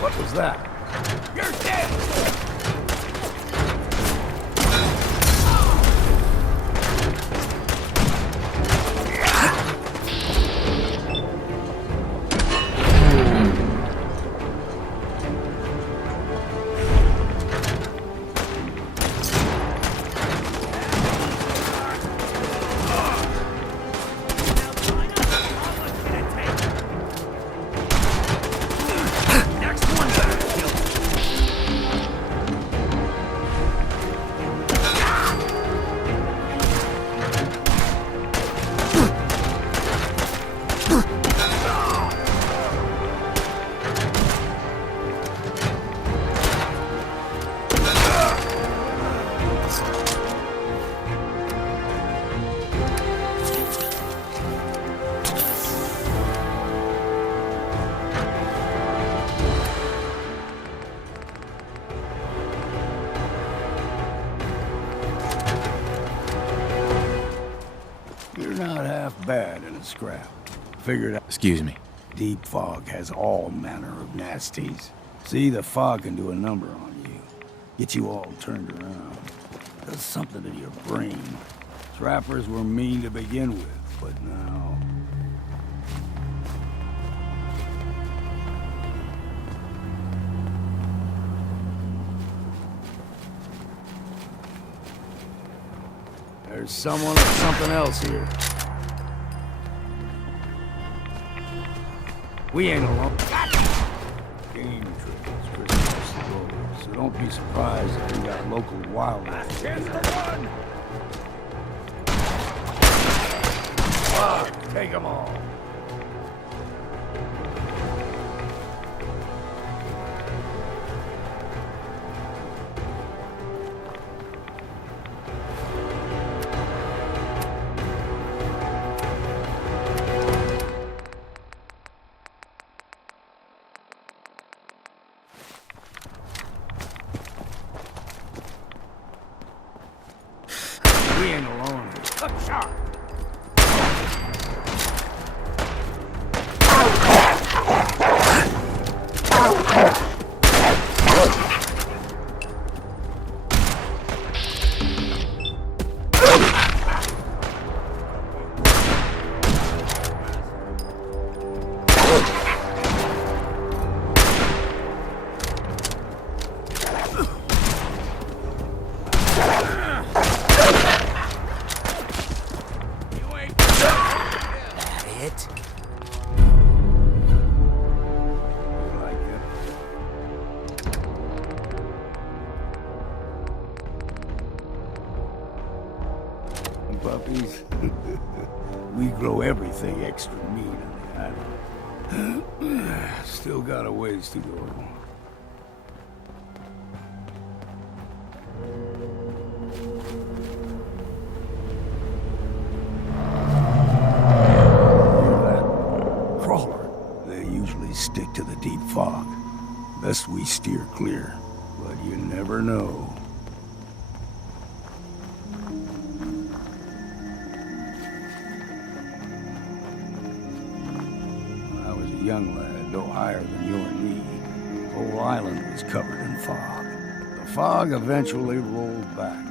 What was that? You're dead! You're not half bad in a scrap. Figured out. Excuse me. Deep fog has all manner of nasties. See, the fog can do a number on you. Get you all turned around. Does something to your brain. Trappers were mean to begin with, but now... There's someone or something else here. We ain't alone. Game trips, Christmas stories, so don't be surprised if we got local wildlife. Chance to run! Fuck, take them all. We ain't alone. Look sharp. Puppies. We grow everything extra mean on the island. Still got a ways to go. Hear that? Crawler. They usually stick to the deep fog. Best we steer clear, but you never know. Young lad, no higher than you and me. The whole island was covered in fog. The fog eventually rolled back.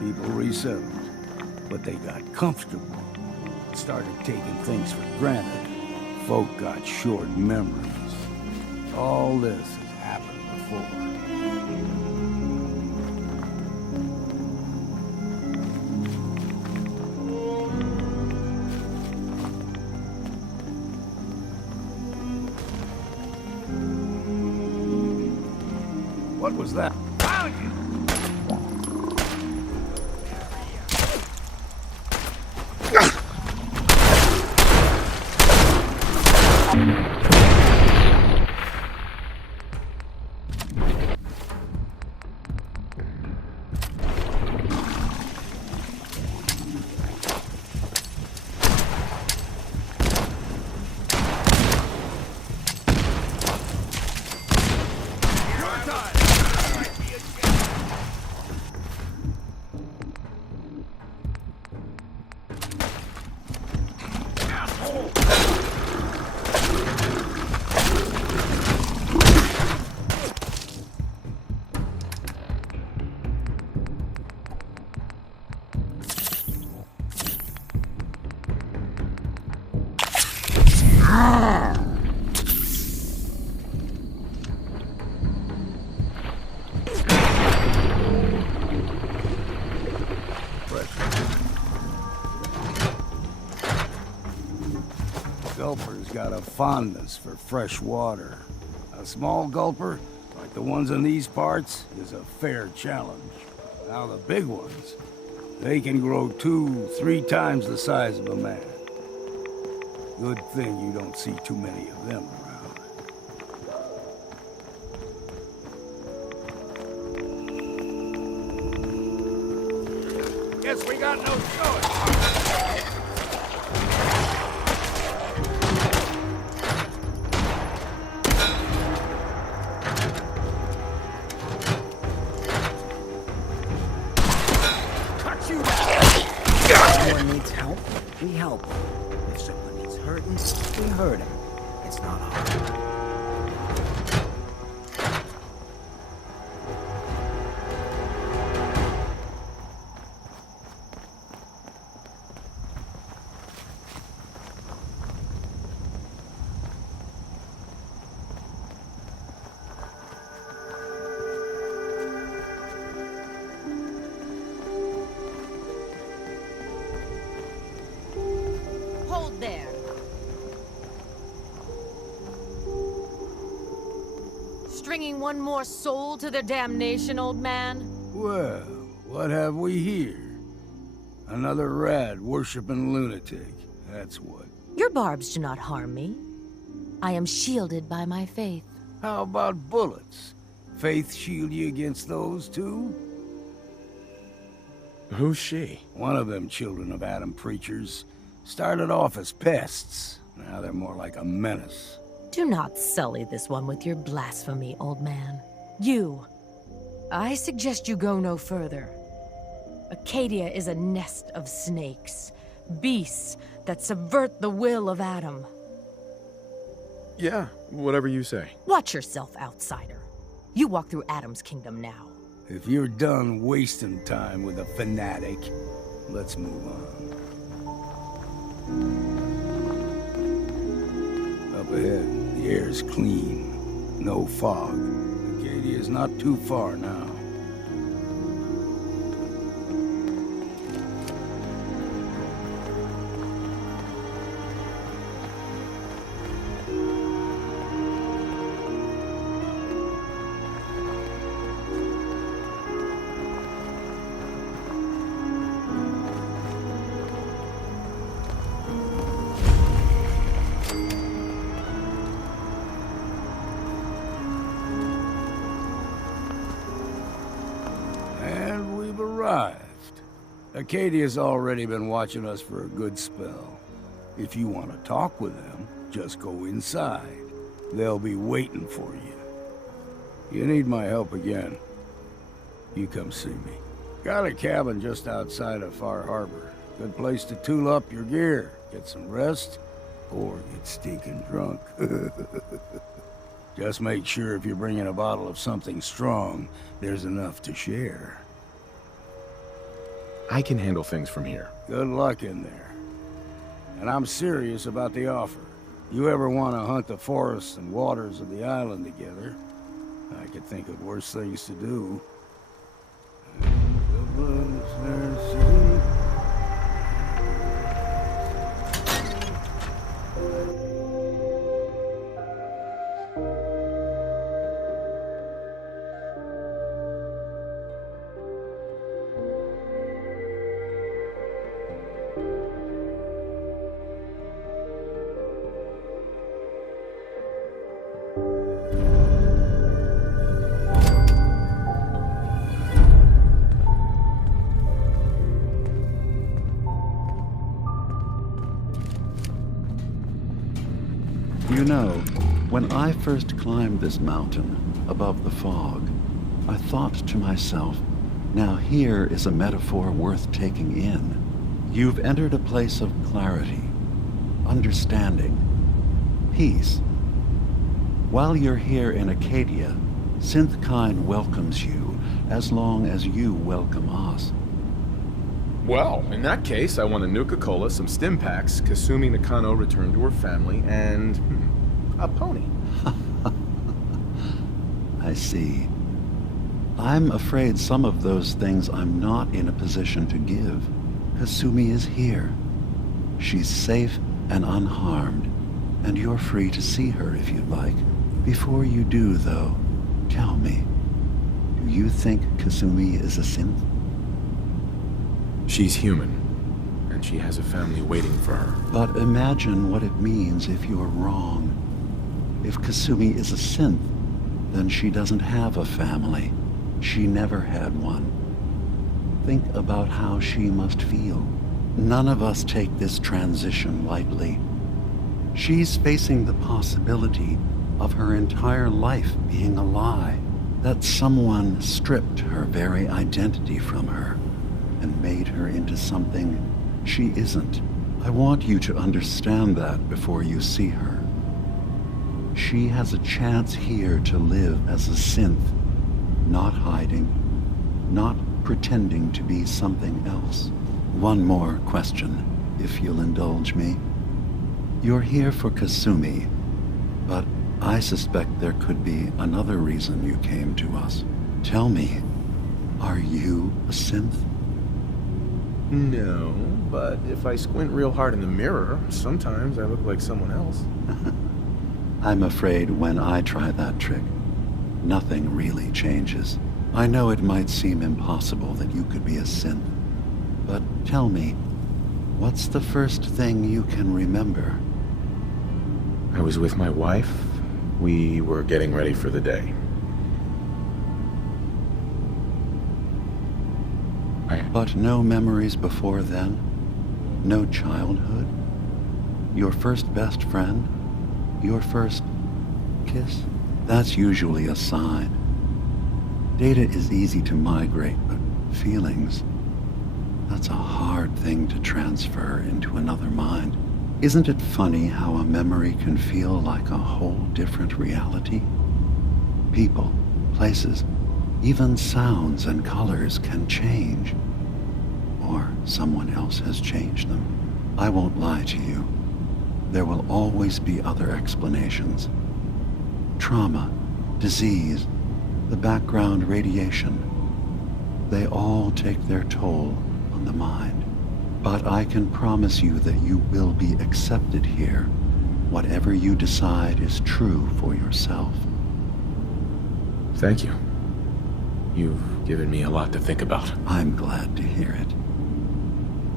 People resettled, but they got comfortable. Started taking things for granted. Folk got short memories. All this has happened before. What was that? Found you! Gulper's got a fondness for fresh water. A small gulper, like the ones in these parts, is a fair challenge. Now the big ones, they can grow 2-3 times the size of a man. Good thing you don't see too many of them around. Guess we got no choice. We help him. If someone needs hurting, we hurt him. It's not hard. There. Stringing one more soul to their damnation, old man? Well, what have we here? Another rad worshipping lunatic, that's what. Your barbs do not harm me. I am shielded by my faith. How about bullets? Faith shield you against those too? Who's she? One of them children of Adam preachers. Started off as pests. Now they're more like a menace. Do not sully this one with your blasphemy, old man. You. I suggest you go no further. Acadia is a nest of snakes. Beasts that subvert the will of Adam. Yeah, whatever you say. Watch yourself, outsider. You walk through Adam's kingdom now. If you're done wasting time with a fanatic, let's move on. Up ahead, the air's clean. No fog. Acadia's not too far now. Acadia's already been watching us for a good spell. If you want to talk with them, just go inside. They'll be waiting for you. You need my help again, you come see me. Got a cabin just outside of Far Harbor. Good place to tool up your gear, get some rest, or get stinking drunk. Just make sure if you're bringing a bottle of something strong, there's enough to share. I can handle things from here. Good luck in there. And I'm serious about the offer. You ever want to hunt the forests and waters of the island together, I could think of worse things to do. You know, when I first climbed this mountain above the fog, I thought to myself, now here is a metaphor worth taking in. You've entered a place of clarity, understanding, peace. While you're here in Acadia, Synthkind welcomes you as long as you welcome us. Well, in that case, I want a Nuka-Cola, some stim packs, Kasumi Nakano returned to her family, and a pony. I see. I'm afraid some of those things I'm not in a position to give. Kasumi is here. She's safe and unharmed, and you're free to see her if you'd like. Before you do, though, tell me, do you think Kasumi is a synth? She's human, and she has a family waiting for her. But imagine what it means if you're wrong. If Kasumi is a synth, then she doesn't have a family. She never had one. Think about how she must feel. None of us take this transition lightly. She's facing the possibility of her entire life being a lie, that someone stripped her very identity from her and made her into something she isn't. I want you to understand that before you see her. She has a chance here to live as a synth, not hiding, not pretending to be something else. One more question, if you'll indulge me. You're here for Kasumi, but I suspect there could be another reason you came to us. Tell me, are you a synth? No, but if I squint real hard in the mirror, sometimes I look like someone else. I'm afraid when I try that trick, nothing really changes. I know it might seem impossible that you could be a synth, but tell me, what's the first thing you can remember? I was with my wife. We were getting ready for the day. But no memories before then? No childhood? Your first best friend? Your first kiss? That's usually a sign. Data is easy to migrate, but feelings, that's a hard thing to transfer into another mind. Isn't it funny how a memory can feel like a whole different reality? People, places, even sounds and colors can change. Or someone else has changed them. I won't lie to you. There will always be other explanations. Trauma, disease, the background radiation. They all take their toll on the mind. But I can promise you that you will be accepted here, whatever you decide is true for yourself. Thank you. You've given me a lot to think about. I'm glad to hear it.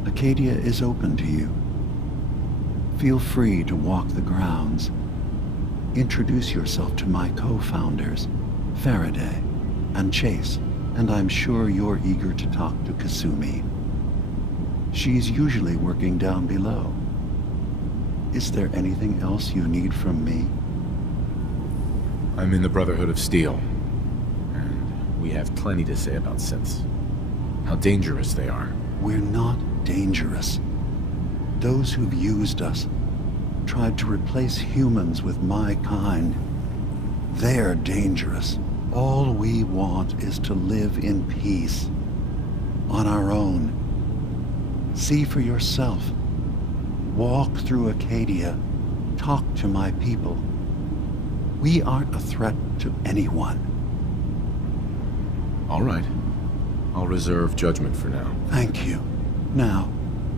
Acadia is open to you. Feel free to walk the grounds. Introduce yourself to my co-founders, Faraday and Chase, and I'm sure you're eager to talk to Kasumi. She's usually working down below. Is there anything else you need from me? I'm in the Brotherhood of Steel, and we have plenty to say about synths. How dangerous they are. We're not dangerous. Those who've used us, tried to replace humans with my kind, they're dangerous. All we want is to live in peace, on our own. See for yourself. Walk through Acadia. Talk to my people. We aren't a threat to anyone. All right. I'll reserve judgment for now. Thank you. Now,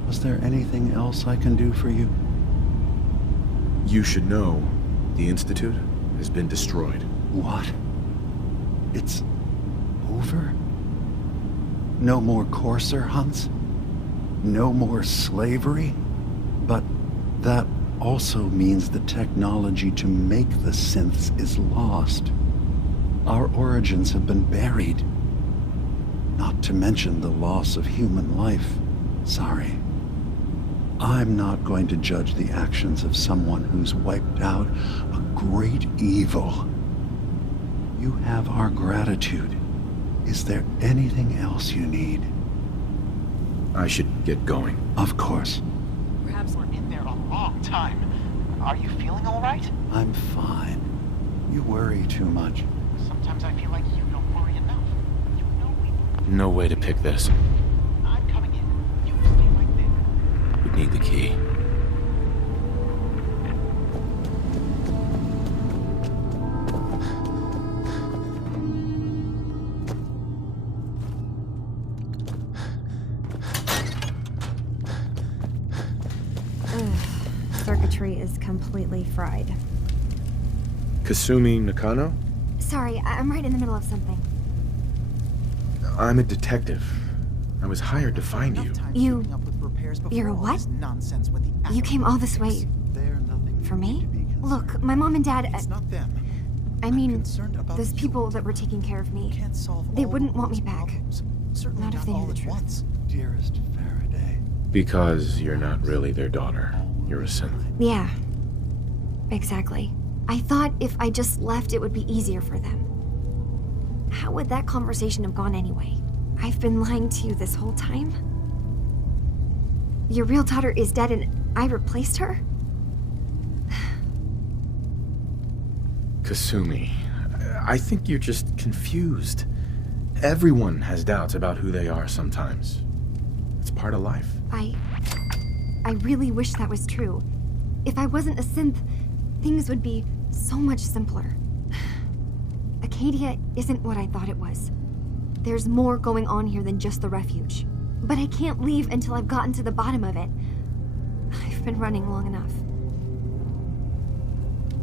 was there anything else I can do for you? You should know, the Institute has been destroyed. What? It's over? No more courser hunts? No more slavery? But that also means the technology to make the synths is lost. Our origins have been buried. Not to mention the loss of human life. Sorry. I'm not going to judge the actions of someone who's wiped out a great evil. You have our gratitude. Is there anything else you need? I should get going. Of course. Perhaps we're in there a long time. Are you feeling all right? I'm fine. You worry too much. Sometimes I feel like you don't worry enough. You know we... No way to pick this. I'm coming in. need the key. Circuitry is completely fried. Kasumi Nakano? Sorry, I'm right in the middle of something. I'm a detective. I was hired to find you. You're a what? You came all this way for me? Look, my mom and dad... It's not them. I mean, concerned about those you. people that were taking care of me. Can't solve They all wouldn't of want me those back. problems. Certainly Not if they knew all the at truth. once. Dearest Faraday. Because you're not really their daughter. You're a synth. Yeah, exactly. I thought if I just left, it would be easier for them. How would that conversation have gone anyway? I've been lying to you this whole time? Your real daughter is dead and I replaced her? Kasumi, I think you're just confused. Everyone has doubts about who they are sometimes. It's part of life. I really wish that was true. If I wasn't a synth, things would be so much simpler. Acadia isn't what I thought it was. There's more going on here than just the refuge. But I can't leave until I've gotten to the bottom of it. I've been running long enough.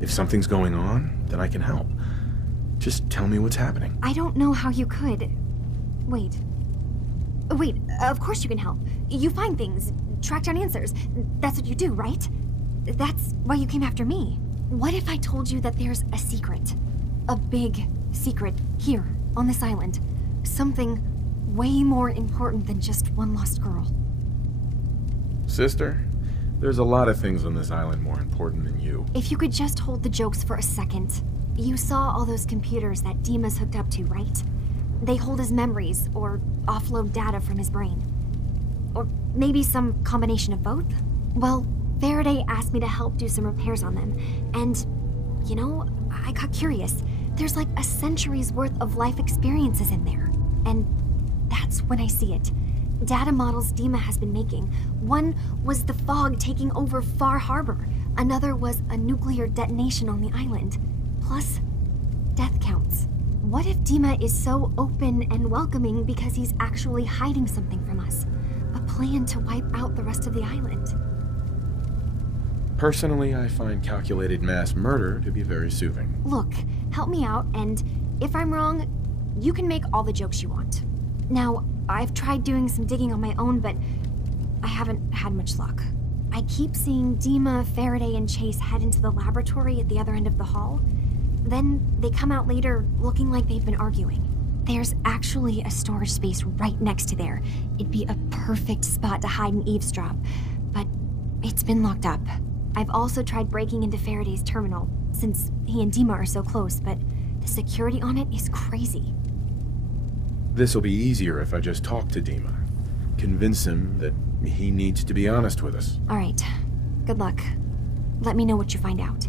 If something's going on, then I can help. Just tell me what's happening. I don't know how you could. Wait, of course you can help. You find things, track down answers. That's what you do, right? That's why you came after me. What if I told you that there's a secret? A big secret here, on this island. Something way more important than just one lost girl. Sister, there's a lot of things on this island more important than you. If you could just hold the jokes for a second. You saw all those computers that Dima's hooked up to, right? They hold his memories, or offload data from his brain. Or maybe some combination of both? Well, Faraday asked me to help do some repairs on them, and, you know, I got curious. There's like a century's worth of life experiences in there. And that's when I see it. Data models Dima has been making. One was the fog taking over Far Harbor. Another was a nuclear detonation on the island. Plus, death counts. What if Dima is so open and welcoming because he's actually hiding something from us? A plan to wipe out the rest of the island. Personally, I find calculated mass murder to be very soothing. Look, help me out, and if I'm wrong, you can make all the jokes you want. Now, I've tried doing some digging on my own, but I haven't had much luck. I keep seeing Dima, Faraday, and Chase head into the laboratory at the other end of the hall. Then they come out later looking like they've been arguing. There's actually a storage space right next to there. It'd be a perfect spot to hide and eavesdrop, but it's been locked up. I've also tried breaking into Faraday's terminal, since he and Dima are so close, but the security on it is crazy. This'll be easier if I just talk to Dima. Convince him that he needs to be honest with us. All right. Good luck. Let me know what you find out.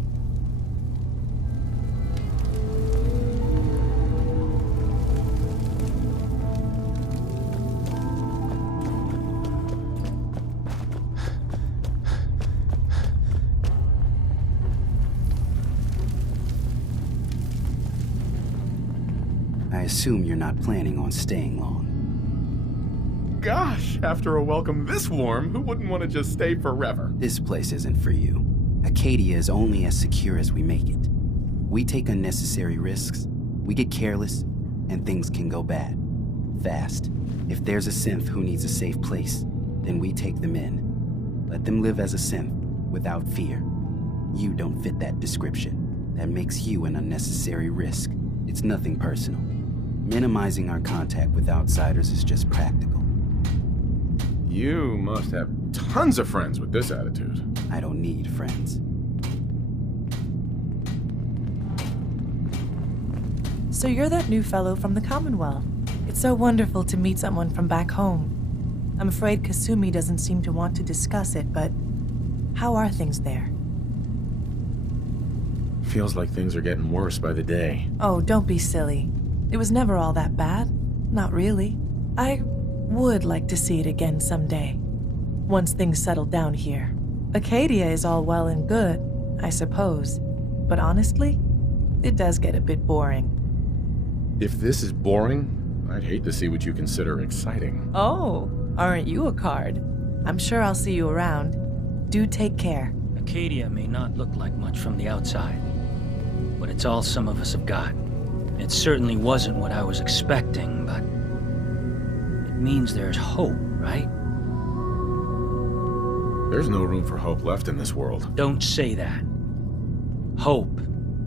I assume you're not planning on staying long. Gosh, after a welcome this warm, who wouldn't want to just stay forever? This place isn't for you. Acadia is only as secure as we make it. We take unnecessary risks, we get careless, and things can go bad. Fast. If there's a synth who needs a safe place, then we take them in. Let them live as a synth, without fear. You don't fit that description. That makes you an unnecessary risk. It's nothing personal. Minimizing our contact with outsiders is just practical. You must have tons of friends with this attitude. I don't need friends. So you're that new fellow from the Commonwealth. It's so wonderful to meet someone from back home. I'm afraid Kasumi doesn't seem to want to discuss it, but how are things there? Feels like things are getting worse by the day. Oh, don't be silly. It was never all that bad. Not really. I would like to see it again someday. once things settle down here. Acadia is all well and good, I suppose. But honestly, it does get a bit boring. If this is boring, I'd hate to see what you consider exciting. Oh, aren't you a card? I'm sure I'll see you around. Do take care. Acadia may not look like much from the outside, but it's all some of us have got. It certainly wasn't what I was expecting, but it means there's hope, right? There's no room for hope left in this world. Don't say that. Hope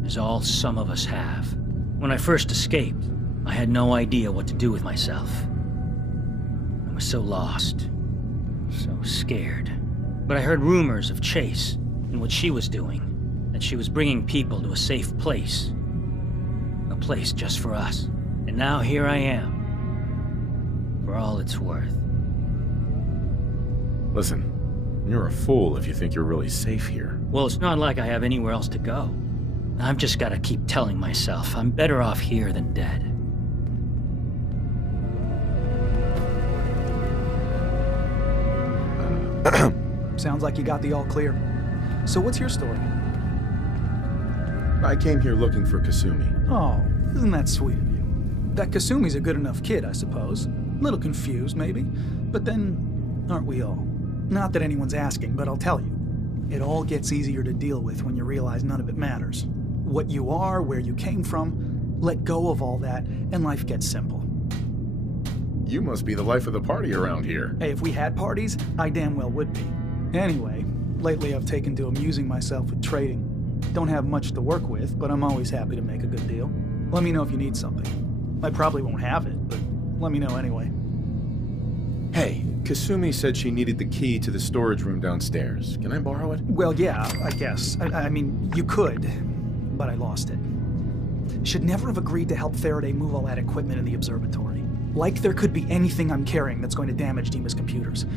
is all some of us have. When I first escaped, I had no idea what to do with myself. I was so lost, so scared. But I heard rumors of Chase and what she was doing, that she was bringing people to a safe place. A place just for us. And now here I am, for all it's worth. Listen, you're a fool if you think you're really safe here. Well, it's not like I have anywhere else to go. I've just got to keep telling myself I'm better off here than dead. Sounds like you got the all clear. So what's your story? I came here looking for Kasumi. Oh, isn't that sweet of you? That Kasumi's a good enough kid, I suppose. A little confused, maybe. But then, aren't we all? Not that anyone's asking, but I'll tell you. It all gets easier to deal with when you realize none of it matters. What you are, where you came from, let go of all that, and life gets simple. You must be the life of the party around here. Hey, if we had parties, I damn well would be. Anyway, lately I've taken to amusing myself with trading. Don't have much to work with, but I'm always happy to make a good deal. Let me know if you need something. I probably won't have it, but let me know anyway. Hey, Kasumi said she needed the key to the storage room downstairs. Can I borrow it? Well, yeah, I guess. I mean, you could, but I lost it. Should never have agreed to help Faraday move all that equipment in the observatory. Like there could be anything I'm carrying that's going to damage Dima's computers.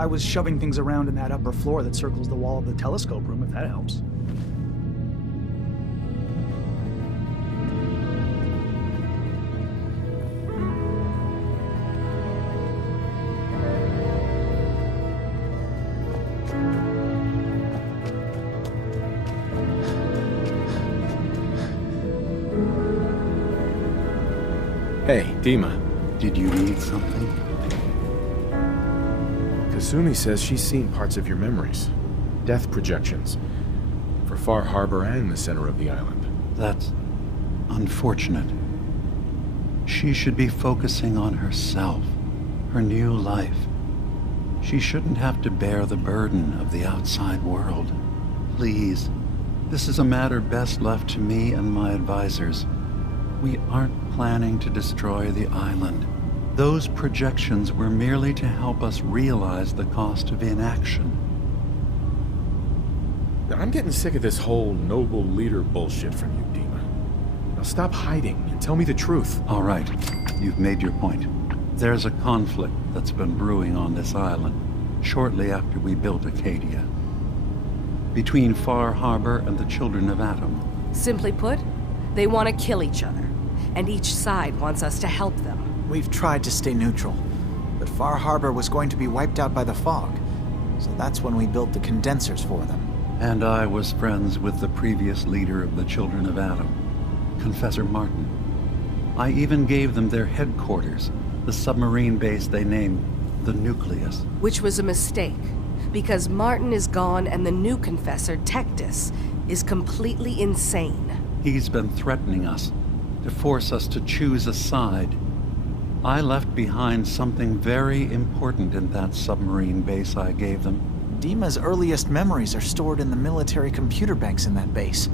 I was shoving things around in that upper floor that circles the wall of the telescope room, if that helps. Hey, Dima. Did you need something? Kasumi says she's seen parts of your memories. Death projections. For Far Harbor and the center of the island. That's unfortunate. She should be focusing on herself, her new life. She shouldn't have to bear the burden of the outside world. Please, this is a matter best left to me and my advisors. We aren't planning to destroy the island. Those projections were merely to help us realize the cost of inaction. I'm getting sick of this whole noble leader bullshit from you, Dima. Now stop hiding and tell me the truth. All right, you've made your point. There's a conflict that's been brewing on this island shortly after we built Acadia. Between Far Harbor and the Children of Atom. Simply put, they want to kill each other, and each side wants us to help them. We've tried to stay neutral, but Far Harbor was going to be wiped out by the fog, so that's when we built the condensers for them. And I was friends with the previous leader of the Children of Atom, Confessor Martin. I even gave them their headquarters, the submarine base they named the Nucleus. Which was a mistake, because Martin is gone and the new Confessor, Tectus, is completely insane. He's been threatening us, to force us to choose a side. I left behind something very important in that submarine base I gave them. Dima's earliest memories are stored in the military computer banks in that base.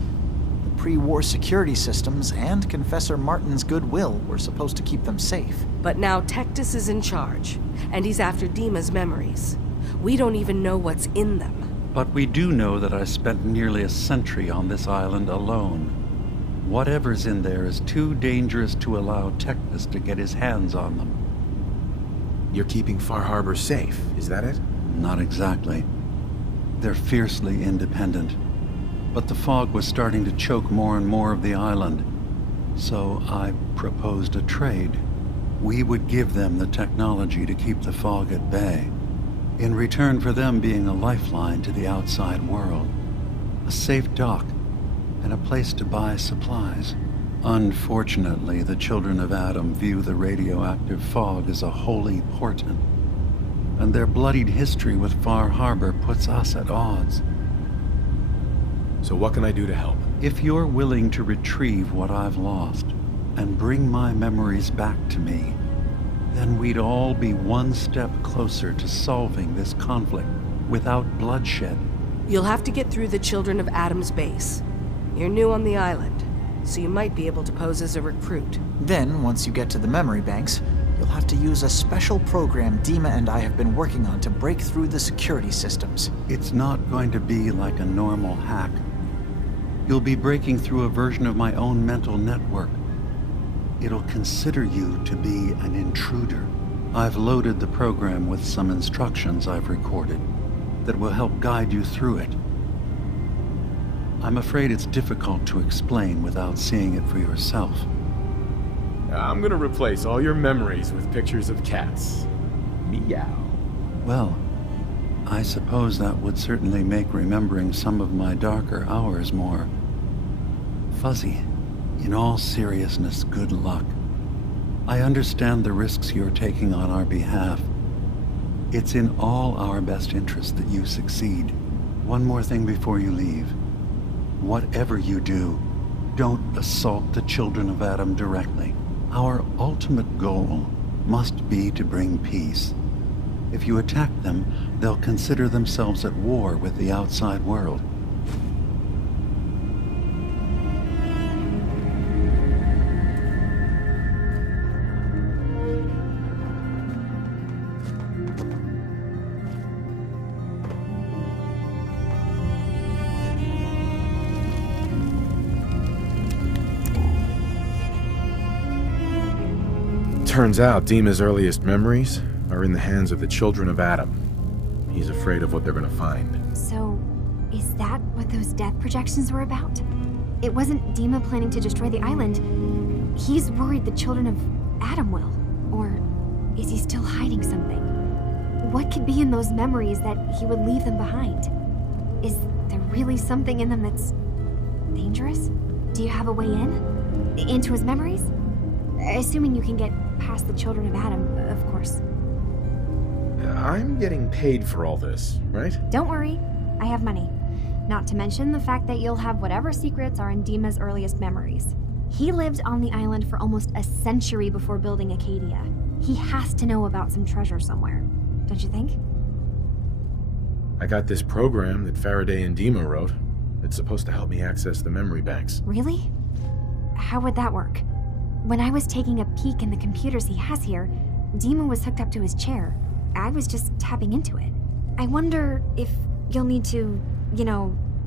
The pre-war security systems and Confessor Martin's goodwill were supposed to keep them safe. But now Tectus is in charge, and he's after Dima's memories. We don't even know what's in them. But we do know that I spent nearly a century on this island alone. Whatever's in there is too dangerous to allow Tectus to get his hands on them. You're keeping Far Harbor safe, is that it? Not exactly. They're fiercely independent. But the fog was starting to choke more and more of the island. So I proposed a trade. We would give them the technology to keep the fog at bay, in return for them being a lifeline to the outside world, a safe dock, and a place to buy supplies. Unfortunately, the children of Adam view the radioactive fog as a holy portent, and their bloodied history with Far Harbor puts us at odds. So what can I do to help? If you're willing to retrieve what I've lost and bring my memories back to me, then we'd all be one step closer to solving this conflict without bloodshed. You'll have to get through the Children of Adam's base. You're new on the island, so you might be able to pose as a recruit. Then, once you get to the memory banks, you'll have to use a special program Dima and I have been working on to break through the security systems. It's not going to be like a normal hack. You'll be breaking through a version of my own mental network. It'll consider you to be an intruder. I've loaded the program with some instructions I've recorded that will help guide you through it. I'm afraid it's difficult to explain without seeing it for yourself. I'm gonna replace all your memories with pictures of cats. Meow. Well, I suppose that would certainly make remembering some of my darker hours more fuzzy. In all seriousness, good luck. I understand the risks you're taking on our behalf. It's in all our best interest that you succeed. One more thing before you leave. Whatever you do, don't assault the Children of Adam directly. Our ultimate goal must be to bring peace. If you attack them, they'll consider themselves at war with the outside world. Turns out Dima's earliest memories are in the hands of the Children of Adam. He's afraid of what they're gonna find. So, is that what those death projections were about? It wasn't Dima planning to destroy the island. He's worried the Children of Adam will. Or is he still hiding something? What could be in those memories that he would leave them behind? Is there really something in them that's dangerous? Do you have a way in? Into his memories? Assuming you can get past the Children of Adam, of course. I'm getting paid for all this, right? Don't worry, I have money. Not to mention the fact that you'll have whatever secrets are in Dima's earliest memories. He lived on the island for almost a century before building Acadia. He has to know about some treasure somewhere, don't you think? I got this program that Faraday and Dima wrote. It's supposed to help me access the memory banks. Really? How would that work? When I was taking a peek in the computers he has here, Dima was hooked up to his chair. I was just tapping into it. I wonder if you'll need to,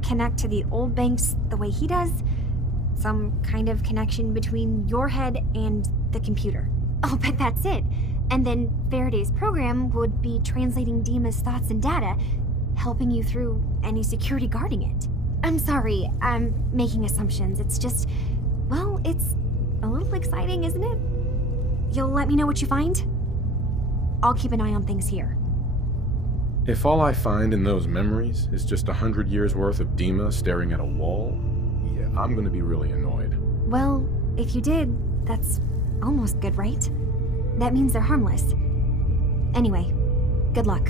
connect to the old banks the way he does? Some kind of connection between your head and the computer. I'll bet that's it. And then Faraday's program would be translating Dima's thoughts and data, helping you through any security guarding it. I'm sorry, I'm making assumptions. It's just, well, it's a little exciting, isn't it? You'll let me know what you find? I'll keep an eye on things here. If all I find in those memories is just 100 years worth of Dima staring at a wall, yeah, I'm gonna be really annoyed. Well, if you did, that's almost good, right? That means they're harmless. Anyway, good luck.